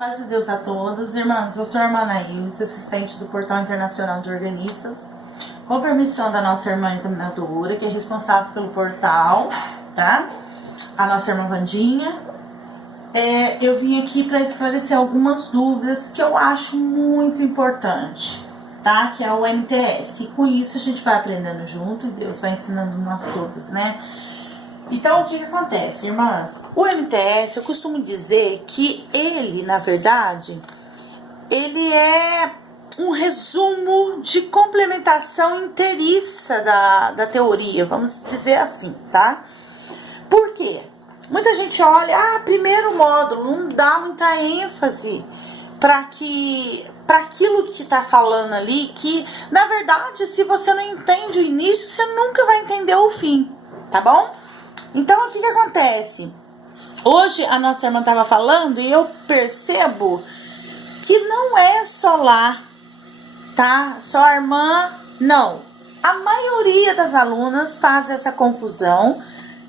Paz de Deus a todos, irmãs. Eu sou a irmã Anaíldes, assistente do Portal Internacional de Organistas. Com permissão da nossa irmã examinadora, que é responsável pelo portal, tá? A nossa irmã Vandinha. Eu vim aqui para esclarecer algumas dúvidas que eu acho muito importante, tá? Que é o MTS. E com isso a gente vai aprendendo junto e Deus vai ensinando nós todos, né? Então, o que acontece, irmãs? O MTS, eu costumo dizer que ele, na verdade, ele é um resumo de complementação inteiriça da teoria, vamos dizer assim, tá? Por quê? Muita gente olha, primeiro módulo, não dá muita ênfase para aquilo que tá falando ali, que, na verdade, se você não entende o início, você nunca vai entender o fim, tá bom? Então, o que acontece? Hoje a nossa irmã estava falando e eu percebo que não é só lá, tá? Só a irmã, não. A maioria das alunas faz essa confusão,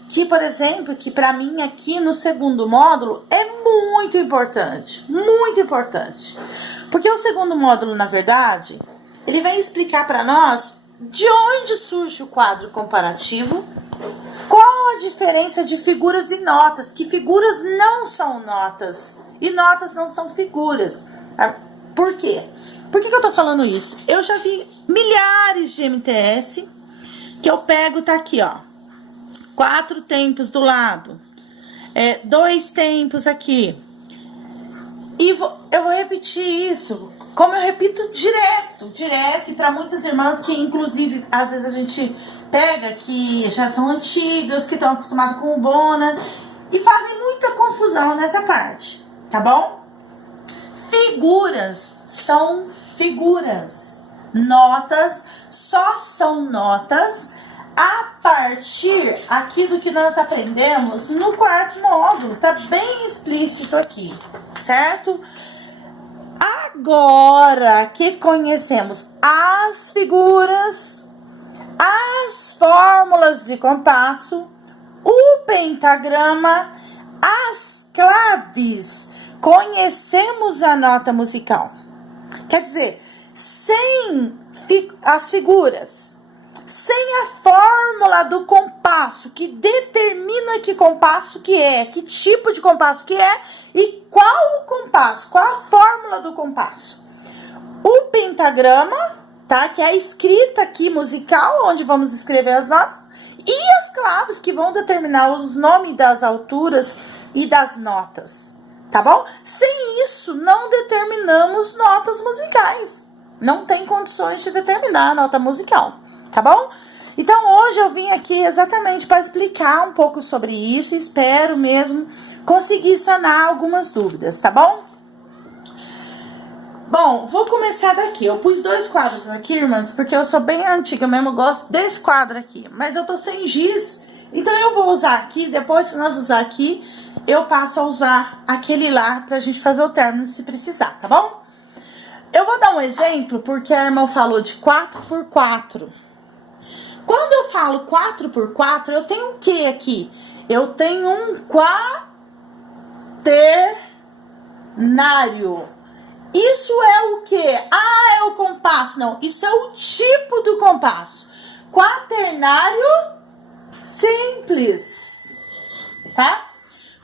que, por exemplo, que para mim aqui no segundo módulo é muito importante, muito importante. Porque o segundo módulo, na verdade, ele vai explicar para nós de onde surge o quadro comparativo, qual a diferença de figuras e notas, que figuras não são notas e notas não são figuras. Por quê? Por que eu tô falando isso? Eu já vi milhares de MTS que eu pego, tá aqui, ó, 4 tempos do lado, 2 tempos aqui, e eu vou repetir isso, como eu repito direto, e para muitas irmãs que, inclusive, às vezes a gente pega que já são antigas, que estão acostumadas com o Bona e fazem muita confusão nessa parte, tá bom? Figuras são figuras, notas só são notas a partir aqui do que nós aprendemos no quarto módulo, tá bem explícito aqui, certo? Agora que conhecemos as figuras, as fórmulas de compasso, o pentagrama, as claves, conhecemos a nota musical. Quer dizer, sem as figuras, sem a fórmula do compasso, que determina que compasso que é, que tipo de compasso que é e qual o compasso, qual a fórmula do compasso. O pentagrama, tá? Que é a escrita aqui musical, onde vamos escrever as notas, e as claves que vão determinar os nomes das alturas e das notas, tá bom? Sem isso, não determinamos notas musicais. Não tem condições de determinar a nota musical, tá bom? Então, hoje eu vim aqui exatamente para explicar um pouco sobre isso e espero mesmo conseguir sanar algumas dúvidas, tá bom? Bom, vou começar daqui. Eu pus 2 quadros aqui, irmãs, porque eu sou bem antiga mesmo, gosto desse quadro aqui. Mas eu tô sem giz, então eu vou usar aqui. Depois, se nós usar aqui, eu passo a usar aquele lá pra gente fazer o término se precisar, tá bom? Eu vou dar um exemplo, porque a irmã falou de 4x4. Quando eu falo 4x4, eu tenho o que aqui? Eu tenho um quaternário. Isso é o quê? É o compasso. Não, isso é o tipo do compasso. Quaternário simples, tá?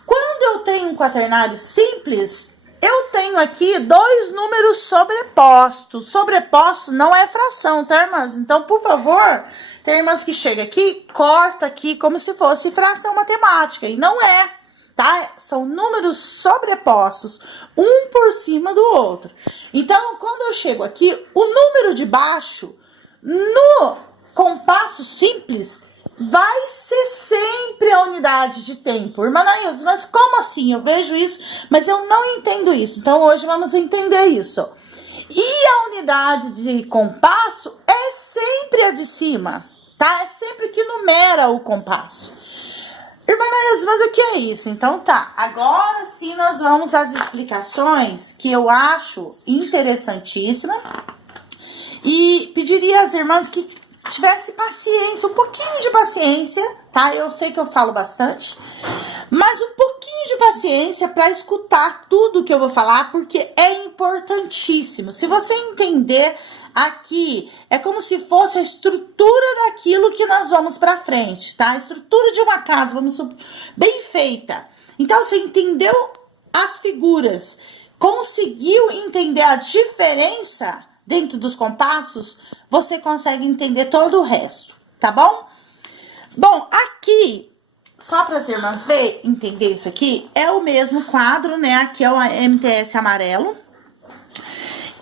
Quando eu tenho um quaternário simples, eu tenho aqui 2 números sobrepostos. Sobrepostos não é fração, tá, irmãs? Então, por favor, tem irmãs que chegam aqui, corta aqui como se fosse fração matemática. E não é. Tá? São números sobrepostos, um por cima do outro. Então, quando eu chego aqui, o número de baixo, no compasso simples, vai ser sempre a unidade de tempo. Irmã Nailson, mas como assim? Eu vejo isso, mas eu não entendo isso. Então, hoje vamos entender isso. E a unidade de compasso é sempre a de cima, tá? É sempre que numera o compasso. Irmã Nailson, mas o que é isso? Então tá, agora sim nós vamos às explicações que eu acho interessantíssima. E pediria às irmãs que tivesse paciência, um pouquinho de paciência, tá? Eu sei que eu falo bastante, mas um pouquinho de paciência para escutar tudo que eu vou falar, porque é importantíssimo. Se você entender aqui, é como se fosse a estrutura daquilo que nós vamos para frente, tá? A estrutura de uma casa, bem feita. Então, você entendeu as figuras, conseguiu entender a diferença dentro dos compassos, você consegue entender todo o resto, tá bom? Bom, aqui, só para as irmãs verem, entender isso aqui, é o mesmo quadro, né? Aqui é o MTS amarelo.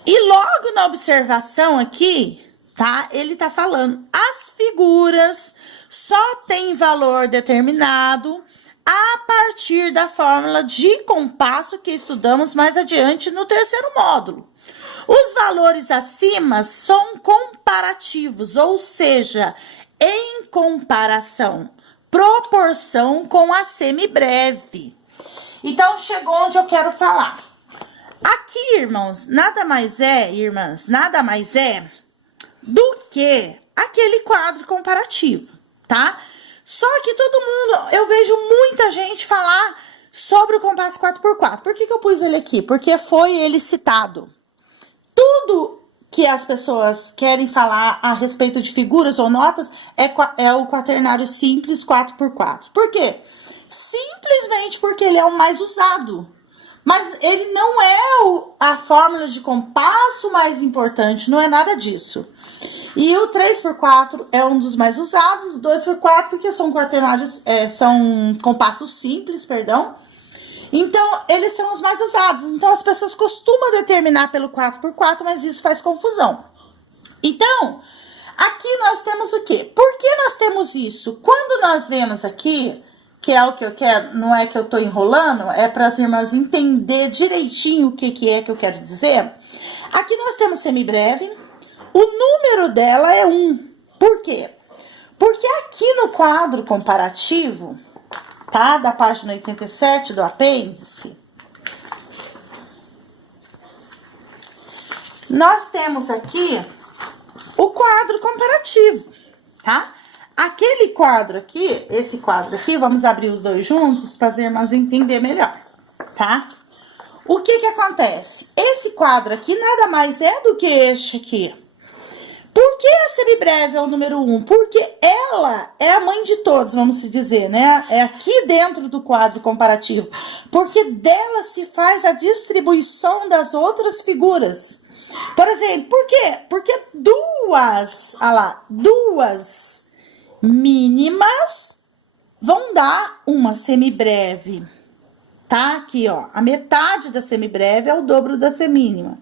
E logo na observação aqui, tá? Ele tá falando, as figuras só têm valor determinado a partir da fórmula de compasso que estudamos mais adiante no terceiro módulo. Os valores acima são comparativos, ou seja, em comparação, proporção com a semibreve. Então, chegou onde eu quero falar. Aqui, irmãos, nada mais é do que aquele quadro comparativo, tá? Só que todo mundo, eu vejo muita gente falar sobre o compasso 4x4. Por que eu pus ele aqui? Porque foi ele citado. Tudo que as pessoas querem falar a respeito de figuras ou notas é o quaternário simples 4x4. Por quê? Simplesmente porque ele é o mais usado. Mas ele não é a fórmula de compasso mais importante, não é nada disso. E o 3x4 é um dos mais usados, o 2x4 porque são quaternários, são compassos simples, perdão. Então, eles são os mais usados. Então, as pessoas costumam determinar pelo 4x4, mas isso faz confusão. Então, aqui nós temos o quê? Por que nós temos isso? Quando nós vemos aqui, que é o que eu quero, não é que eu tô enrolando, é para as irmãs entender direitinho o que é que eu quero dizer. Aqui nós temos semibreve, o número dela é 1. Por quê? Porque aqui no quadro comparativo, tá? Da página 87 do apêndice, nós temos aqui o quadro comparativo, tá? Aquele quadro aqui, esse quadro aqui, vamos abrir os dois juntos para as irmãs entender melhor, tá? O que que acontece? Esse quadro aqui nada mais é do que este aqui. Por que a semibreve é o número 1? Porque ela é a mãe de todos, vamos dizer, né? É aqui dentro do quadro comparativo. Porque dela se faz a distribuição das outras figuras. Por exemplo, por quê? Porque duas mínimas vão dar uma semibreve. Tá? Aqui, ó, a metade da semibreve é o dobro da semínima,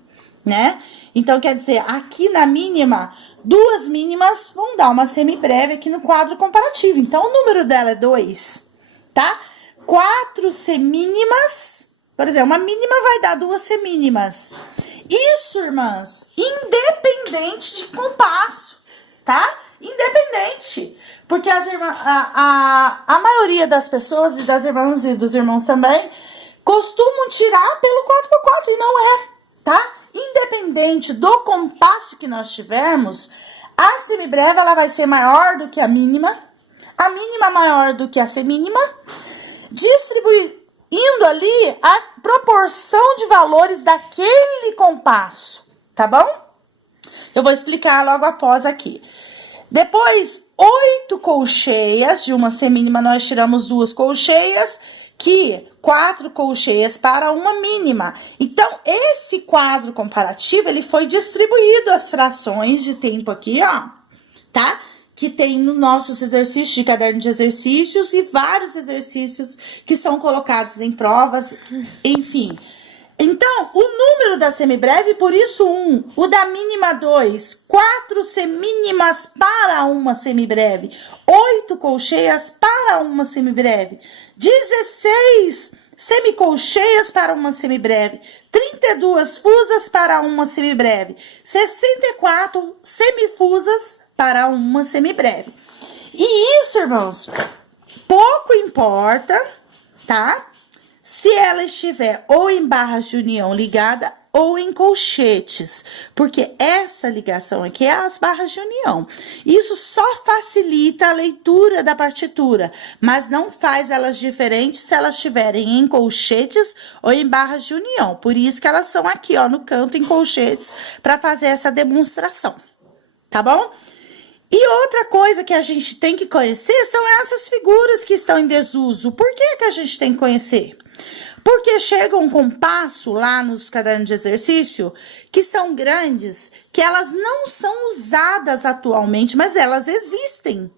né? Então, quer dizer, aqui na mínima, duas mínimas vão dar uma semibreve aqui no quadro comparativo. Então, o número dela é 2, tá? 4 semínimas, por exemplo, uma mínima vai dar 2 semínimas. Isso, irmãs, independente de compasso, tá? Independente. Porque as irmãs, a maioria das pessoas e das irmãs e dos irmãos também costumam tirar pelo 4x4 e não é, tá? Independente do compasso que nós tivermos, a semibreve ela vai ser maior do que a mínima maior do que a semínima, distribuindo ali a proporção de valores daquele compasso, tá bom? Eu vou explicar logo após aqui. Depois, 8 colcheias, de uma semínima nós tiramos 2 colcheias, que 4 colcheias para uma mínima. Então, esse quadro comparativo, ele foi distribuído as frações de tempo aqui, ó, tá? Que tem nos nossos exercícios de caderno de exercícios e vários exercícios que são colocados em provas, enfim. Então, o número da semibreve, por isso 1. O da mínima 2, 4 semínimas para uma semibreve. 8 colcheias para uma semibreve. 16 semicolcheias para uma semibreve. 32 fusas para uma semibreve. 64 semifusas para uma semibreve. E isso, irmãos, pouco importa, tá? Se ela estiver ou em barras de união ligada ou em colchetes, porque essa ligação aqui é as barras de união. Isso só facilita a leitura da partitura, mas não faz elas diferentes se elas estiverem em colchetes ou em barras de união. Por isso que elas são aqui, ó, no canto em colchetes, para fazer essa demonstração, tá bom? E outra coisa que a gente tem que conhecer são essas figuras que estão em desuso. Por que a gente tem que conhecer? Porque chega um compasso lá nos cadernos de exercício que são grandes, que elas não são usadas atualmente, mas elas existem.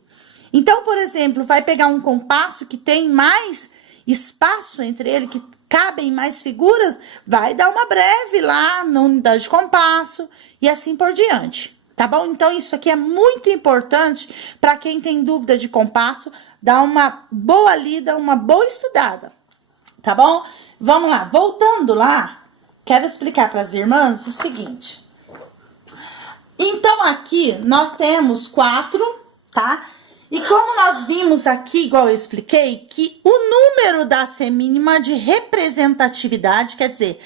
Então, por exemplo, vai pegar um compasso que tem mais espaço entre ele, que cabem mais figuras, vai dar uma breve lá na unidade de compasso e assim por diante, tá bom? Então, isso aqui é muito importante para quem tem dúvida de compasso, dar uma boa lida, uma boa estudada. Tá bom? Vamos lá, voltando lá, quero explicar para as irmãs o seguinte. Então, aqui nós temos 4, tá? E como nós vimos aqui, igual eu expliquei, que o número da semínima de representatividade, quer dizer,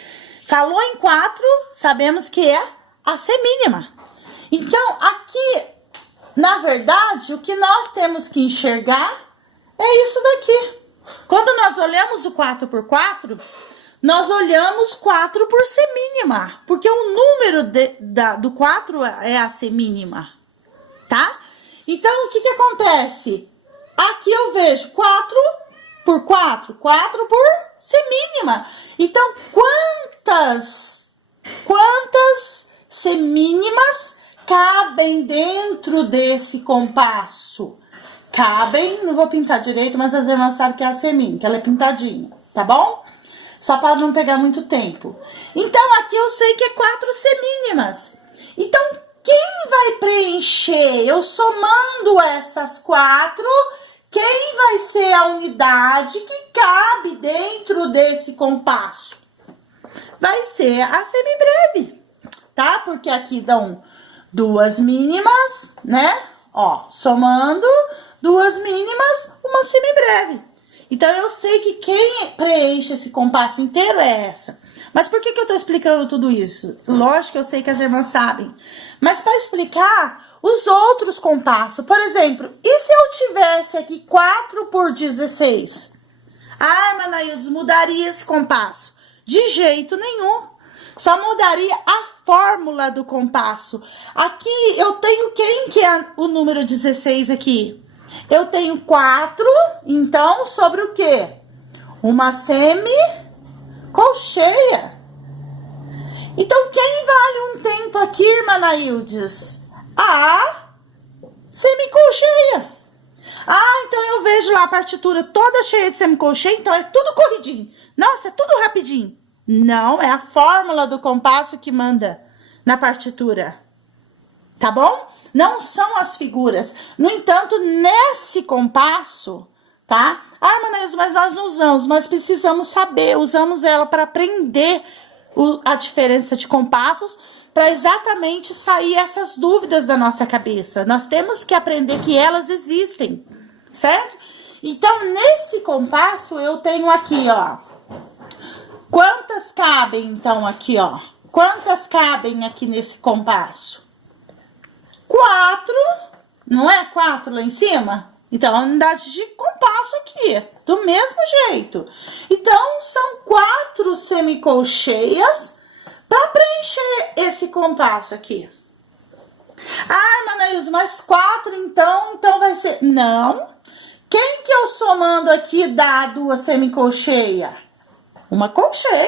falou em 4, sabemos que é a semínima. Então, aqui, na verdade, o que nós temos que enxergar é isso daqui. Quando nós olhamos o 4x4, nós olhamos 4 por semínima, porque o número do 4 é a semínima, tá? Então, o que acontece? Aqui eu vejo 4 por 4, 4 por semínima. Então, quantas semínimas cabem dentro desse compasso? Cabem, não vou pintar direito, mas as irmãs sabem que é a semínima, que ela é pintadinha, tá bom? Só para não pegar muito tempo. Então, aqui eu sei que é 4 semínimas. Então, quem vai preencher? Eu somando essas 4, quem vai ser a unidade que cabe dentro desse compasso? Vai ser a semibreve, tá? Porque aqui dão 2 mínimas, né? Ó, somando 2 mínimas, uma semibreve. Então, eu sei que quem preenche esse compasso inteiro é essa. Mas por que eu tô explicando tudo isso? Lógico que eu sei que as irmãs sabem. Mas para explicar os outros compassos. Por exemplo, e se eu tivesse aqui 4 por 16? Ah, irmã Naildes, mudaria esse compasso? De jeito nenhum. Só mudaria a fórmula do compasso. Aqui eu tenho quem que é o número 16 aqui? Eu tenho 4, então, sobre o quê? Uma semicolcheia. Então, quem vale um tempo aqui, irmã Naildes? A semicolcheia. Ah, então eu vejo lá a partitura toda cheia de semicolcheia, então é tudo corridinho. Nossa, é tudo rapidinho. Não, é a fórmula do compasso que manda na partitura. Tá bom? Não são as figuras. No entanto, nesse compasso, tá? Ah, irmã, mas nós não usamos, mas precisamos saber. Usamos ela para aprender a diferença de compassos, para exatamente sair essas dúvidas da nossa cabeça. Nós temos que aprender que elas existem, certo? Então, nesse compasso, eu tenho aqui, ó. Quantas cabem, então, aqui, ó? Quantas cabem aqui nesse compasso? 4, não é 4 lá em cima? Então, a unidade de compasso aqui, do mesmo jeito. Então, são 4 semicolcheias para preencher esse compasso aqui. Ah, irmã Naildes, mas 4 então vai ser... Não. Quem que eu somando aqui dá 2 semicolcheias? Uma colcheia.